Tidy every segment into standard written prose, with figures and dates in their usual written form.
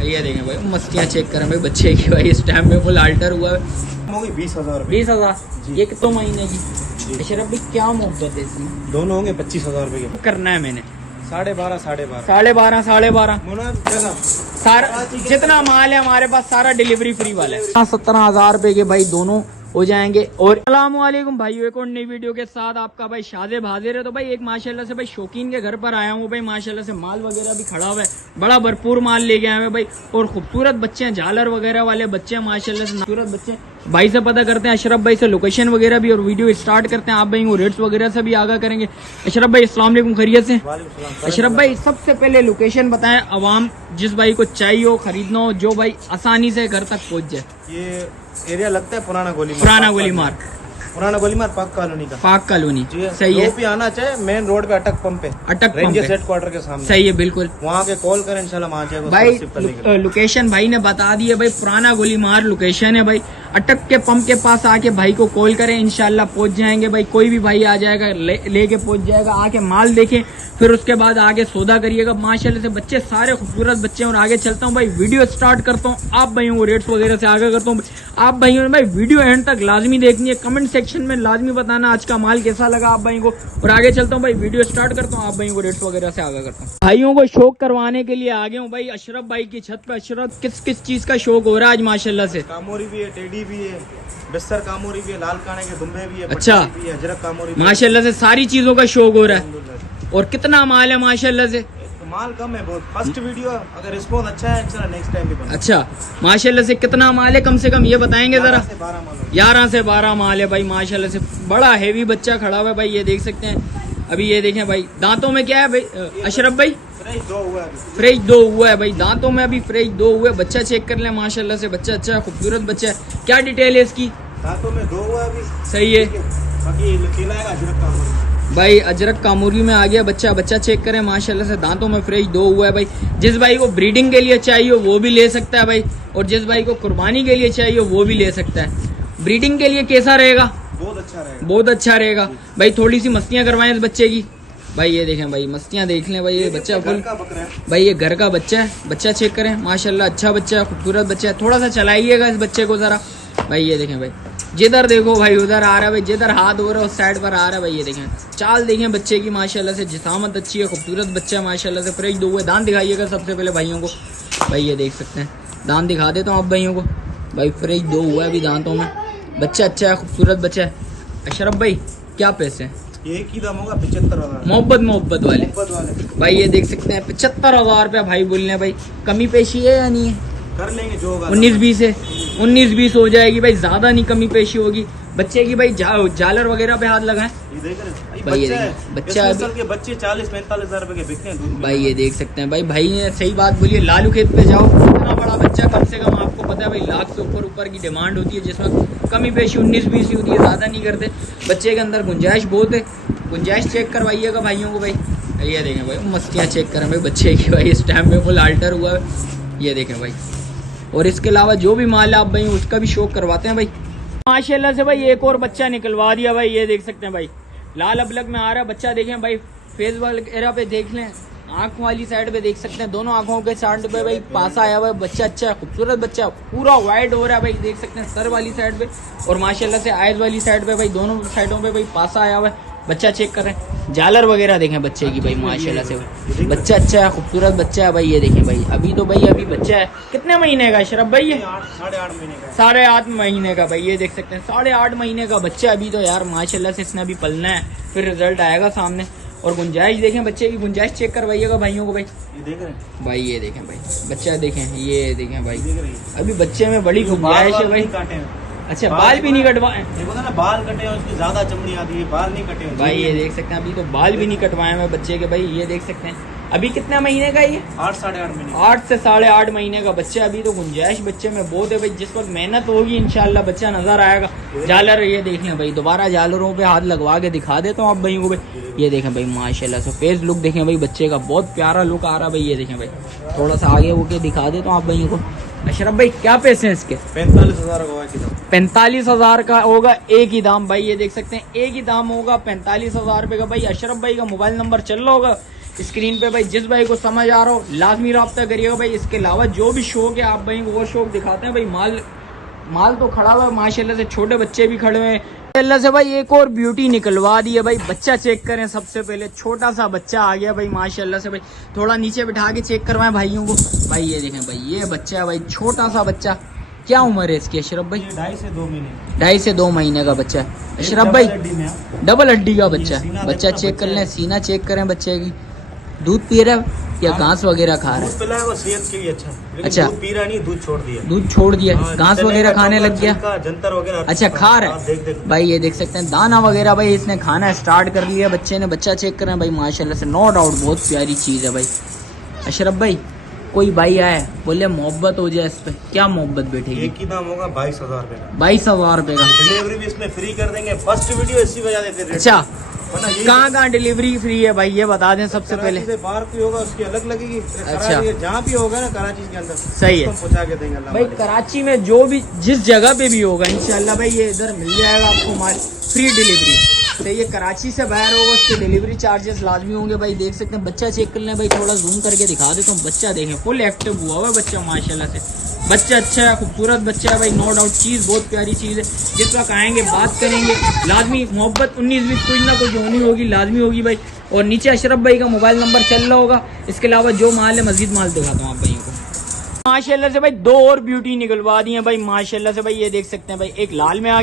ये देखें भाई मस्तियाँ चेक करें भाई बच्चे की भाई इस टाइम में फुल अल्टर हुआ है। 20,000। 20,000 ये कितने महीने की? अशरफ भाई क्या मोहब्बत है इसमें? दोनों होंगे 25,000 रुपए के। करना है मैंने 12.5 सारा जितना माल है हमारे पास सारा डिलीवरी फ्री वाला है। 17,000 रुपए के भाई दोनों हो जाएंगे। और अस्सलामुअलैकुम भाई, एक और नई वीडियो के साथ आपका भाई शाज़ेब हाजिर है। तो भाई एक माशाल्लाह से भाई शौकीन के घर पर आया हूँ भाई, माशाल्लाह से माल वगैरह भी खड़ा हुआ है, बड़ा भरपूर माल लेके आए हैं भाई। और खूबसूरत बच्चे हैं, झालर वगैरह वाले बच्चे हैं माशाल्लाह से, खूबसूरत बच्चे। भाई से पता करते हैं अशरफ भाई से लोकेशन वगैरह भी, और वीडियो स्टार्ट करते हैं। आप भाई वो रेट्स वगैरह से भी आगाह करेंगे। अशरफ भाई अस्सलाम वालेकुम, खैरियत से? अशरफ भाई सबसे पहले लोकेशन बताएं, अवाम जिस भाई को चाहिए हो, खरीदना हो, जो भाई आसानी से घर तक पहुंच जाए। ये एरिया लगता है पुराना गोली मार पाक कॉलोनी का। पाक कॉलोनी सही है। भी आना चाहे मेन रोड पे अटक पंप पे, रेंजर्स हेडक्वार्टर के सामने। सही है बिल्कुल, वहाँ के कॉल करें इंशाल्लाह वहाँ जाएगा भाई। लोकेशन भाई ने बता दी है भाई, पुराना गोली मार लोकेशन है भाई। अटक के पंप के पास आके भाई को कॉल करें, इंशाल्लाह पहुंच जाएंगे भाई। कोई भी भाई आ जाएगा, लेके पहुंच जाएगा। आके माल देखें, फिर उसके बाद आगे सौदा करिएगा। माशाल्लाह से बच्चे सारे खूबसूरत बच्चे हैं। और आगे चलता हूँ भाई, वीडियो स्टार्ट करता हूँ। आप भाइयों को रेट्स वगैरह से आगे करता हूँ। आप भाइयों ने भाई वीडियो एंड तक लाजमी देखनी है, कमेंट सेक्शन में लाजमी बताना आज का माल कैसा लगा आप भाइयों को। और आगे चलता हूँ भाई, वीडियो स्टार्ट करता हूँ, आप भाइयों को रेट्स वगैरह से आगे करता हूँ। भाइयों को शौक करवाने के लिए आगे हूँ भाई अशरफ भाई की छत पे। अशरफ किस किस चीज का शौक हो रहा है आज माशाल्लाह से? कामोरी भी है, टेडी भी है, बिस्तर कामोरी भी है, लाल काने के दुम्बे भी है, अच्छा भी है, अजरक कामोरी भी है। माशाल्लाह से सारी चीजों का शौक हो रहा है। और कितना माल है माशाल्लाह से? माल कम है बहुत, फर्स्ट वीडियो, अगर रिस्पॉन्स अच्छा है चला नेक्स्ट टाइम भी बना। अच्छा माशाल्लाह से कितना माल है कम से कम ये बताएंगे जरा? 11 से 12 माल है भाई माशाल्लाह से। बड़ा हेवी बच्चा खड़ा हुआ है भाई, ये देख सकते हैं। अभी ये देखें भाई, दांतों में क्या है भाई अशरफ भाई? फ्रेश 2 हुआ है भाई, दांतों में अभी फ्रेश 2 हुआ है। बच्चा चेक कर ले माशाल्लाह से, बच्चा अच्छा है, खूबसूरत बच्चा है। क्या डिटेल है इसकी? दांतों में 2 हुआ है अभी। सही है, बाकी लकीला है अजरक कामोरी भाई, अजरक कामूरी में आ गया बच्चा। बच्चा चेक करें माशाल्लाह से, दांतों में फ्रेश 2 हुआ है भाई। जिस भाई को ब्रीडिंग के लिए चाहिए वो भी ले सकता है भाई, और जिस भाई को कुर्बानी के लिए चाहिए वो भी ले सकता है। ब्रीडिंग के लिए कैसा रहेगा? बहुत अच्छा रहेगा भाई। थोड़ी सी मस्तियां करवाएं इस बच्चे की भाई। ये देखें भाई, मस्तियां देख लें भाई। ये बच्चा फुल भाई, ये घर का बच्चा है। बच्चा चेक करें माशाल्लाह, अच्छा बच्चा है, खूबसूरत बच्चा है। थोड़ा सा चलाइएगा इस बच्चे को जरा भाई। ये देखें भाई, जिधर देखो भाई उधर आ रहा है भाई, जिधर हाथ हो रहा है उस साइड पर आ रहा है भाई। ये देखें चाल देखें बच्चे की माशाल्लाह से, जिसामत अच्छी है, खूबसूरत बच्चा है माशाल्लाह से। फ्रेश 2 हुए। दांत दिखाइएगा सबसे पहले भाइयों को भाई। ये देख सकते हैं, दांत दिखा देता हूँ आप भाइयों को भाई। फ्रेश 2 हुआ है अभी दांतों में। बच्चा अच्छा है, खूबसूरत बच्चा है। अशरफ भाई क्या पैसे हैं? एक ही दाम होगा 75,000। मोहब्बत वाले भाई। ये देख सकते हैं 75,000 रुपया भाई बोलने भाई। कमी पेशी है या नहीं है? कर लेंगे जो होगा। 19-20 है, 19-20 हो जाएगी भाई, ज्यादा नहीं कमी पेशी होगी। बच्चे की भाई झालर वगैरह पे हाथ लगाएं भाई। ये बच्चा के बच्चे 40-45 हजार रुपए के बिकते हैं भाई। ये देख सकते हैं भाई। भाई ने सही बात बोली है, लालू खेत पे जाओ, इतना बड़ा बच्चा कम से कम आपको पता है भाई लाख से ऊपर की डिमांड होती है, जिसमें कमी पेशी 19-20 होती है, ज्यादा नहीं करते। बच्चे के अंदर गुंजाइश बहुत है, गुंजाइश चेक करवाइएगा भाइयों को भाई। ये देखें भाई, मस्तियाँ चेक करें भाई बच्चे की भाई। इस टाइम पे फुल अल्टर हुआ है, ये देखें भाई। और इसके अलावा जो भी माल है आप भाई उसका भी शौक करवाते हैं भाई माशाल्लाह से भाई। एक और बच्चा निकलवा दिया भाई। ये देख सकते हैं भाई, लाल अबलग में आ रहा है बच्चा। देखें भाई, फेस वगैरह पे देख लें, आंख वाली साइड पे देख सकते हैं, दोनों आंखों के साइड पे भाई पासा आया हुआ है। बच्चा अच्छा है, खूबसूरत बच्चा, पूरा वाइड हो रहा है भाई। देख सकते हैं सर वाली साइड पे और माशाल्लाह से आइज वाली साइड पे भाई, दोनों साइडों पे भाई पासा आया हुआ है। बच्चा चेक कर रहे हैं, झालर वगैरह देखें बच्चे की भाई माशाल्लाह से। बच्चा अच्छा है, खूबसूरत बच्चा है भाई। ये देखें भाई, अभी तो भाई अभी बच्चा है। कितने महीने का अशरफ भाई? ये 8.5 महीने का भाई। ये देख सकते हैं 8.5 महीने का बच्चा अभी तो यार माशाल्लाह से। इसने अभी पलना है, फिर रिजल्ट आएगा सामने। और गुंजाइश देखें बच्चे की, गुंजाइश चेक करवाइएगा भाइयों को भाई। ये देख रहे हैं भाई, ये देखें भाई बच्चा देखें, ये देखें भाई। अभी बच्चे में बड़ी गुंजाइश है भाई। अच्छा बाल भी नहीं कटवाए? ना बाल कटे हैं उसकी ज्यादा चमड़ी आती है, बाल नहीं कटे भाई। ये देख सकते हैं, अभी तो बाल भी नहीं कटवाए हैं बच्चे के भाई। ये देख सकते हैं, अभी कितना महीने का ये? 8-8.5 महीने। 8 से 8.5 महीने का बच्चा। अभी तो गुंजाइश बच्चे में बहुत है भाई। जिस वक्त मेहनत होगी इंशाल्लाह बच्चा नजर आएगा। झालर ये देख लें भाई, दोबारा झालरों पे हाथ लगवा के दिखा देता हूँ आप भाई को भाई। ये देखें भाई माशाल्लाह से, फेस लुक देखें भाई बच्चे का, बहुत प्यारा लुक आ रहा है भाई। ये देखें भाई, थोड़ा सा आगे होके दिखा देता हूँ आप भाई को। अशरफ भाई क्या पैसे हैं इसके? 45,000 का 45,000 का होगा एक ही दाम भाई। ये देख सकते हैं एक ही दाम होगा 45,000 रुपए का भाई। अशरफ भाई का मोबाइल नंबर चल रहा होगा स्क्रीन पे भाई जिस भाई को समझ आ रहा हो लाजमी रब्ता करिएगा भाई। इसके अलावा जो भी शौक है आप भाई को वो शौक दिखाते हैं भाई। माल तो खड़ा हुआ है माशाल्लाह से, छोटे बच्चे भी खड़े हुए हैं माशाल्लाह से भाई। एक और ब्यूटी निकलवा दी है भाई। बच्चा चेक करें सबसे पहले, छोटा सा बच्चा आ गया भाई माशाल्लाह से भाई। थोड़ा नीचे बिठा के चेक करवाएं भाइयों को भाई। ये देखें भाई, ये बच्चा है भाई, छोटा सा बच्चा। क्या उम्र है इसकी अशरफ भाई? 2.5 से 2 महीने। 2.5 से 2 महीने का बच्चा है अशरफ भाई। डबल हड्डी का बच्चा है। बच्चा चेक कर लें, सीना चेक करें बच्चे की। दूध पी रहा है या घास वगैरह खा रहा है? दूध पिला है वो सेहत के लिए अच्छा, लेकिन अच्छा। दूध पी रहा नहीं, दूध छोड़ दिया। दूध छोड़ दिया, घास वगैरह खाने लग गया। जंतर वगैरह अच्छा खा रहा है देख भाई। ये देख सकते हैं दाना वगैरह भाई इसने खाना स्टार्ट कर लिया बच्चे ने। बच्चा चेक करें भाई माशाल्लाह से, नो डाउट बहुत प्यारी चीज़ है भाई। अशरफ भाई कोई भाई आए बोले मोहब्बत हो जाए इस पे, क्या मोहब्बत बैठेगी? एक ही दाम होगा 22,000 रुपए का। 22,000 रुपए का। डिलीवरी भी इसमें फ्री कर देंगे। फर्स्ट वीडियो इसी वजह देते हैं। अच्छा कहाँ डिलीवरी फ्री है भाई ये बता दें सबसे पहले। से बाहर कोई होगा उसकी अलग लगेगी। अच्छा जहाँ भी होगा ना कराची के अंदर सही है, पहुँचा के देंगे भाई। कराची में जो भी जिस जगह पे भी होगा इंशाल्लाह भाई ये इधर मिल जाएगा आपको माल, फ्री डिलीवरी। तो ये कराची से बाहर होगा उसके डिलीवरी चार्जेस लाजमी होंगे भाई। देख सकते हैं बच्चा चेक कर लें भाई, थोड़ा जूम करके दिखा देता हूँ। बच्चा देखें फुल एक्टिव हुआ हुआ बच्चा माशाल्लाह से। बच्चा अच्छा है, खूबसूरत बच्चा है भाई, नो डाउट। चीज़ बहुत प्यारी चीज़ है। जिस वक्त आएंगे बात करेंगे लाजमी, मोहब्बत 19-20 कुछ ना कुछ होनी होगी, लाजमी होगी भाई। और नीचे अशरफ भाई का मोबाइल नंबर चल रहा होगा। इसके अलावा जो माल है मजीद माल दिखाता हूँ आप भाइयों को माशाल्लाह से भाई। 2 और ब्यूटी निकलवा दी है भाई माशाल्लाह से भाई। ये देख सकते हैं भाई, एक लाल में आ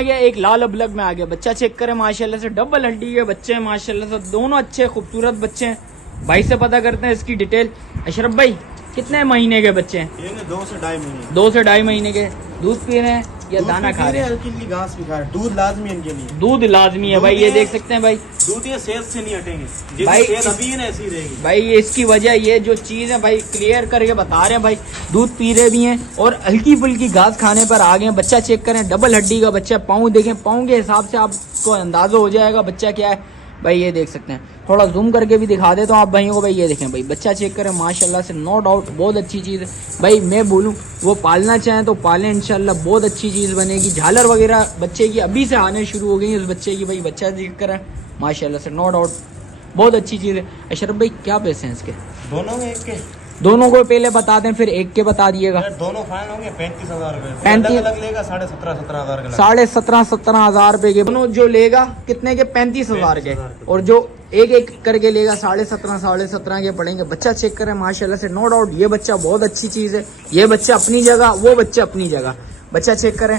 गया, एक लाल अबलग में आ गया। बच्चा चेक करें माशाल्लाह से, डबल हड्डी के बच्चे हैं माशाल्लाह से। दोनों अच्छे खूबसूरत बच्चे हैं भाई। से पता करते हैं इसकी डिटेल। अशरफ भाई कितने महीने के बच्चे हैं? 2 से 2.5 महीने। 2 से 2.5 महीने के। दूध पी रहे हैं या दाना खा रहे हैं? हल्की घास भी खा रहे हैं। दूध लाजमी इनके लिए, दूध लाजमी है भाई। ये देख सकते हैं भाई, दूध ये सेहत से नहीं हटेंगे भाई। सेहत अभी है ना ऐसी रहेगी भाई इसकी वजह ये जो चीज़ है भाई क्लियर करके बता रहे हैं भाई। दूध पी रहे भी हैं और हल्की फुल्की घास खाने पर आ गए। बच्चा चेक करें, डबल हड्डी का बच्चा। पाँव देखें, पाँव के हिसाब से आपको अंदाजा हो जाएगा बच्चा क्या है भाई। ये देख सकते हैं, थोड़ा जूम करके भी दिखा देता हूँ आप भाइयों को भाई। ये देखें भाई, बच्चा चेक करें माशाल्लाह से, नो डाउट बहुत अच्छी चीज़ है भाई। मैं बोलूँ वो पालना चाहें तो पालें इंशाल्लाह, बहुत अच्छी चीज़ बनेगी। झालर वगैरह बच्चे की अभी से आने शुरू हो गई उस बच्चे की भाई। बच्चा चेक करें माशाल्लाह से, नो डाउट बहुत अच्छी चीज़ है। अशरफ भाई क्या पैसे हैं इसके? दोनों में एक के दोनों को पहले बता दें फिर एक के बता दिएगा। दोनों फाइन होंगे 35,000 रुपए। 35 अलग लेगा 17,500 का। 17,500 रुपए के दोनों। जो लेगा कितने के? 35,000 के। और जो एक एक करके लेगा 17,500 के पड़ेंगे। बच्चा चेक करें माशाल्लाह से, नो डाउट ये बच्चा बहुत अच्छी चीज़ है। ये बच्चा अपनी जगह, वो बच्चा अपनी जगह। बच्चा चेक करें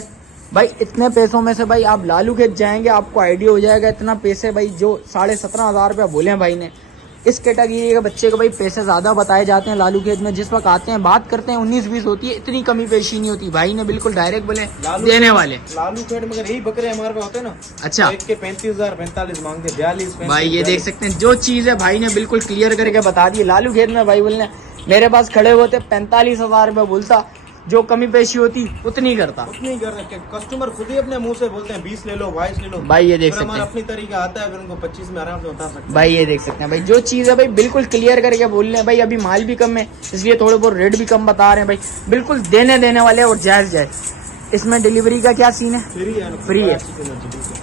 भाई। इतने पैसों में से भाई आप लालू खेत जाएंगे आपको आइडिया हो जाएगा। इतना पैसे भाई जो 17,500 रुपया बोले हैं भाई ने, इस कैटेगरी के बच्चे को भाई पैसे ज़्यादा बताए जाते हैं लालू खेत में। जिस वक्त आते हैं बात करते हैं 19-20 होती है, इतनी कमी पेशी नहीं होती। भाई ने बिल्कुल डायरेक्ट बोले देने वाले। लालू खेत मगर यही बकरे हमारे पास होते हैं ना। अच्छा एक के 35,000 45 मांगते, 42 भाई। ये देख सकते हैं जो चीज़ है भाई ने बिल्कुल क्लियर करके बता दी। लालू खेत में भाई बोलने मेरे पास खड़े होते 45,000 रुपये बोलता, जो कमी पेशी होती उतनी करता। उतनी करता, कस्टमर खुद ही अपने मुंह से बोलते हैं 20 ले लो 22 ले लो भाई। ये देख सकते हैं अपनी तरीका आता है, फिर उनको 25 में आराम से बता सकते हैं भाई। ये देख सकते हैं भाई, जो चीज़ है भाई बिल्कुल क्लियर करके बोल रहे हैं भाई। अभी माल भी कम है इसलिए थोड़े बहुत रेट भी कम बता रहे हैं भाई। बिल्कुल देने वाले और जायज़ जायज़। इसमें डिलीवरी का क्या सीन है? फ्री है।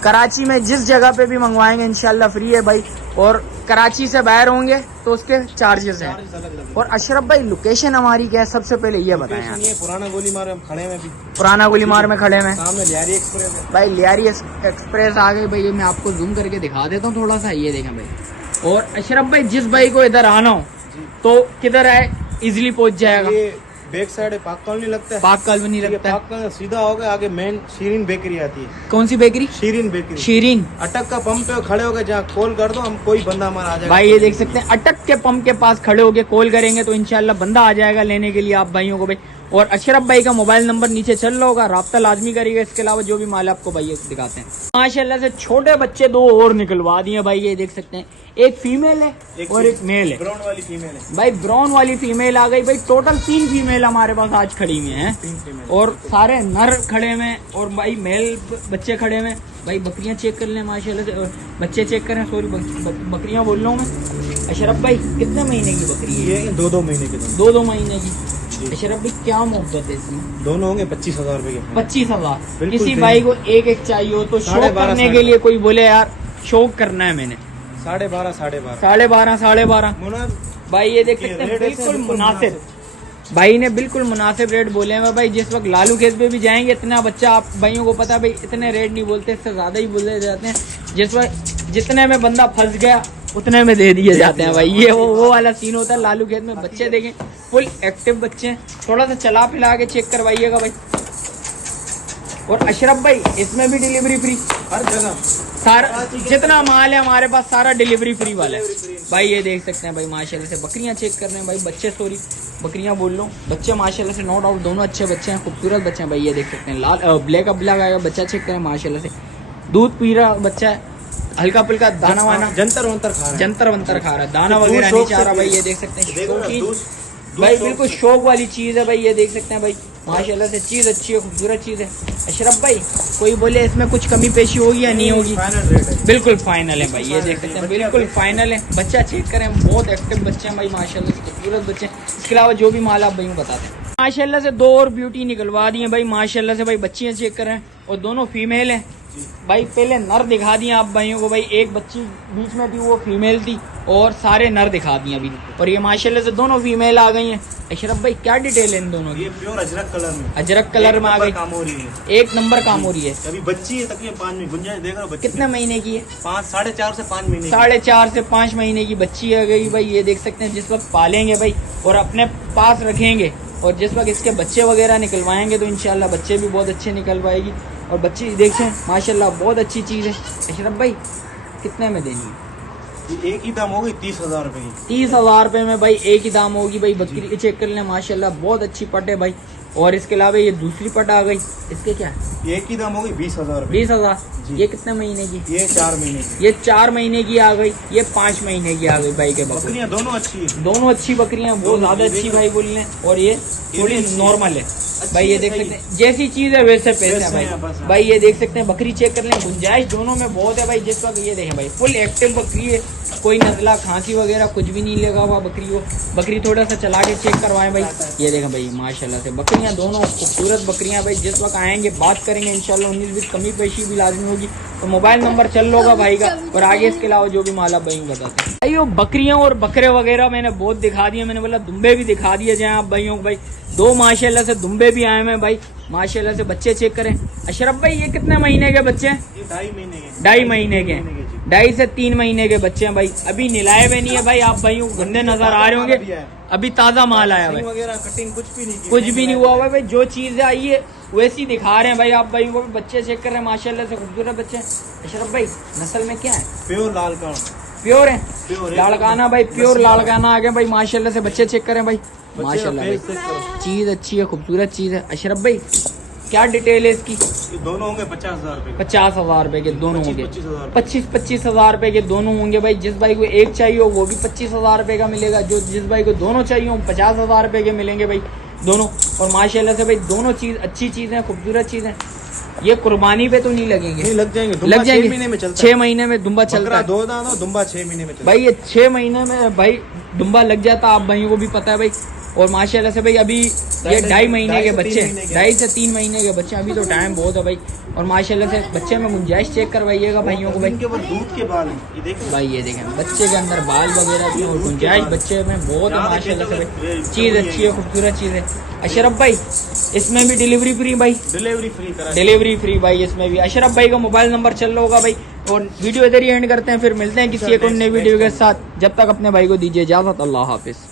कराची में जिस जगह पे भी मंगवाएंगे इंशाल्लाह फ्री है भाई। और कराची से बाहर होंगे तो उसके चार्जेस हैं। और अशरफ भाई लोकेशन हमारी क्या है सबसे पहले ये बताएं यार। पुराना गोली मार हम खड़े में भी, पुराना गोली मार में खड़े में सामने लियारी एक्सप्रेस है भाई। लियारी एक्सप्रेस आ गई भाई। मैं आपको जूम करके दिखा देता हूँ थोड़ा सा। ये देखें भाई। और अशरफ भाई जिस भाई को इधर आना हो तो किधर आए इजिली पहुंच जाएगा? ये बैक साइड है, पाक कॉलोनी लगता है। पाक कॉलोनी लगता है। पाक कॉलोनी सीधा होगा, आगे मेन शीरीन बेकरी आती है। कौन सी बेकरी? शीरीन बेकरी। शीरीन अटक का पंप पे खड़े हो गए, जहाँ कॉल कर दो हम, कोई बंदा हमारा आ जाएगा भाई। ये देख सकते हैं अटक के पंप के पास खड़े होके कॉल करेंगे तो इंशाल्लाह बंदा आ जाएगा लेने के लिए आप भाइयों को भाई। और अशरफ भाई का मोबाइल नंबर नीचे चल रहा होगा, राब्ता लाजमी करिएगा। इसके अलावा जो भी माल आपको भाई दिखाते हैं माशाल्लाह से। छोटे बच्चे 2 और निकलवा दिए भाई। ये देख सकते हैं, एक फीमेल है और एक मेल है। ब्राउन वाली फीमेल है भाई, ब्राउन वाली फीमेल आ गई भाई। टोटल 3 फीमेल हमारे पास आज खड़ी हुई हैं और सारे नर खड़े हुए और भाई मेल बच्चे खड़े हुए भाई। बकरियां चेक कर लें माशाल्लाह से, बच्चे चेक करें। सॉरी बकरियां बोल रहा हूँ मैं। अशरफ भाई कितने महीने की बकरी है? ये 2-2 महीने की। 2-2 महीने की। अशरफ भाई क्या मोहब्बत है इसमें? दोनों होंगे 25,000 रुपए के। 25,000। किसी भाई को एक चाहिए हो तो शौक करने के लिए, कोई बोले यार शौक करना है मैंने 12.5 12.5 मुनाद भाई ये देख सकते हैं रेट बिल्कुल बिल्कुल मुनासिब। भाई ने बिल्कुल मुनासिब रेट बोले हैं भाई। जिस वक्त लालू खेत पे भी जाएंगे इतना बच्चा, आप भाइयों को पता है भाई इतने रेट नहीं बोलते, इससे ज्यादा ही बोले जाते हैं। जिस वक्त जितने में बंदा फंस गया उतने में दे दिए जाते हैं भाई। ये वो वाला सीन होता है लालू खेत में। बच्चे देखें फुल एक्टिव बच्चे हैं। थोड़ा सा चला पिला के चेक करवाइएगा भाई। और अशरफ भाई इसमें भी डिलीवरी फ्री, हर जगह सारा जितना माल है हमारे पास सारा डिलीवरी फ्री वाला है भाई। ये देख सकते हैं भाई माशाल्लाह से बकरियां चेक कर रहे हैं भाई। बच्चे सॉरी बकरियां बोल लो, बच्चे माशाल्लाह से नो डाउट दोनों अच्छे बच्चे हैं, खूबसूरत बच्चे हैं भाई। ये देख सकते हैं लाल ब्लैक अब ब्लैक आएगा बच्चा, चेक करें माशाल्लाह से। दूध पी रहा बच्चा है, हल्का फुल्का दाना वाना जंतर वंतर खा रहा है, जंतर वंतर खा रहा है, दाना वगैरह नहीं चाह रहा भाई। ये देख सकते हैं शौकीन भाई, बिल्कुल शौक वाली चीज है भाई। ये देख सकते हैं भाई माशाल्लाह से चीज अच्छी है, खूबसूरत चीज है। अशरफ भाई कोई बोले इसमें कुछ कमी पेशी होगी या नहीं होगी? फाइनल रेट है, बिल्कुल फाइनल है भाई। ये देख सकते हैं बिल्कुल फाइनल है। बच्चा चेक करें, बहुत एक्टिव बच्चे हैं भाई माशाल्लाह से, खूबसूरत बच्चे हैं। इसके अलावा जो भी माल आप भाई बताते हैं माशाल्लाह से। 2 और ब्यूटी निकलवा दी है भाई माशाल्लाह से भाई। बच्चियां चेक करें और दोनों फीमेल हैं भाई। पहले नर दिखा दिए आप भाइयों को भाई, एक बच्ची बीच में थी वो फीमेल थी और सारे नर दिखा दिए अभी। और ये माशाल्लाह से दोनों फीमेल आ गई हैं। अशरफ भाई क्या डिटेल है इन दोनों की? ये प्योर अजरक कलर में, अजरक कलर में आ गई, काम हो रही है, एक नंबर काम हो रही है। अभी बच्ची है तकरीबन 5 महीने, गुंजाइश देख रहे हो बच्ची कितने महीने की है? 4.5 से 5 महीने की। 4.5 से 5 महीने की बच्ची आ गई भाई। ये देख सकते हैं जिस वक्त पालेंगे भाई और अपने पास रखेंगे और जिस वक्त इसके बच्चे वगैरह निकलवाएंगे तो इंशाल्लाह बच्चे भी बहुत अच्छे निकल पाएगी। और बच्ची देखें माशाल्लाह बहुत अच्छी चीज़ है। अशरफ भाई कितने में देनी है? ये एक ही दाम होगी 30,000 रुपए की। 30,000 रुपये में भाई एक ही दाम होगी भाई। बकरी चेक कर लें माशाल्लाह बहुत अच्छी पट है भाई। और इसके अलावा ये दूसरी पट आ गई, इसके क्या है? ये एक ही दाम होगी 20,000 रुपए। 20,000। जी। ये कितने महीने की? ये 4 महीने की। ये 4 महीने की आ गई, ये 5 महीने की आ गई भाई के बकरी। बकरियां दोनों अच्छी है, दोनों अच्छी बकरियां, बहुत ज्यादा अच्छी भाई बोल रहे हैं। और ये थोड़ी नॉर्मल है भाई। ये देख सकते हैं जैसी चीज है वैसे पैसे है भाई। भाई ये देख सकते हैं बकरी चेक कर लें, गुंजाइश दोनों में बहुत है भाई। जिस वक्त ये देखें भाई फुल एक्टिव बकरी है, कोई नजला खांसी वगैरह कुछ भी नहीं लगा हुआ बकरी को। बकरी थोड़ा सा चला के चेक करवाएं भाई। ये देखें भाई माशाल्लाह से बकरियां दोनों खूबसूरत बकरियां भाई। जिस वक्त आएंगे बात करेंगे इंशाल्लाह 19-20 कमी पेशी भी लाजमी होगी। तो मोबाइल नंबर चल होगा भाई का और आगे इसके अलावा जो भी माल आप भाई बताते हैं भाई। वो बकरियां और बकरे वगैरह मैंने बहुत दिखा दिए, मैंने बोला दुम्बे भी दिखा दिए जाए आप भाइयों को भाई। 2 माशाल्लाह से दुम्बे भी आए हैं भाई माशाल्लाह से। बच्चे चेक करें अशरफ भाई, ये कितने महीने के बच्चे हैं? ये 2.5 महीने के। 2.5 महीने के, 2.5 से 3 महीने के बच्चे हैं भाई। अभी निलाए हुए नहीं है भाई, आप भाइयों को गंदे नजर आ रहे होंगे। अभी ताजा माल आया भाई, वगैरह कटिंग कुछ भी नहीं की, कुछ भी नहीं हुआ हुआ भाई। जो चीज आई है वैसी दिखा रहे हैं भाई आप भाइयों को। बच्चे चेक कर रहे हैं माशाल्लाह से, खूबसूरत बच्चे हैं। अशरफ भाई नस्ल में क्या है? प्योर लाल का प्योर है, प्योर लाड़काना भाई, प्योर लाड़काना आ गए भाई माशाल्लाह से। बच्चे चेक करें भाई माशाल्लाह भाई, चेक करो। चीज अच्छी है, खूबसूरत चीज है। अशरफ भाई क्या डिटेल है इसकी? ये दोनों होंगे 50,000 रुपए। 50,000 रुपए के दोनों होंगे, 25,000 25,000 रुपए के दोनों होंगे भाई। जिस भाई को एक चाहिए हो वो भी 25,000 रुपए का मिलेगा, जो जिस भाई को दोनों चाहिए हो 50,000 रुपए के मिलेंगे भाई दोनों। और माशाल्लाह से भाई दोनों चीज अच्छी चीज है, खूबसूरत चीज है। ये कुर्बानी पे तो नहीं लगेंगे? नहीं लग जाएंगे, लग जाएंगे। 6 महीने में चलता 6 महीने में दुम्बा चलता है। 2 दाना दुम्बा 6 महीने में चलता भाई ये 6 महीने में भाई दुम्बा लग जाता, आप भाइयों को भी पता है भाई। और माशाल्लाह से भाई अभी ये 2.5 महीने के बच्चे, 2.5 से 3 महीने के बच्चे, अभी तो टाइम बहुत है भाई। और माशाल्लाह से बच्चे में गुंजाइश चेक करवाइएगा भाइयों को भाई। इनके ऊपर दूध के बाल हैं, ये देखो भाई ये देखें बच्चे के अंदर बाल वगैरह भी हैं और गुंजाइश बच्चे में बहुत है माशाल्लाह से भाई। चीज़ अच्छी है, खूबसूरत चीज़ है। अशरफ भाई इसमें भी डिलीवरी फ्री भाई? डिलीवरी फ्री करा, डिलीवरी फ्री भाई इसमें भी। अशरफ भाई का मोबाइल नंबर चल रहा होगा भाई। और वीडियो इधर ही एंड करते हैं, फिर मिलते हैं किसी एक और नई वीडियो के साथ। जब तक अपने भाई को दीजिए इजाज़त, अल्लाह हाफिज़।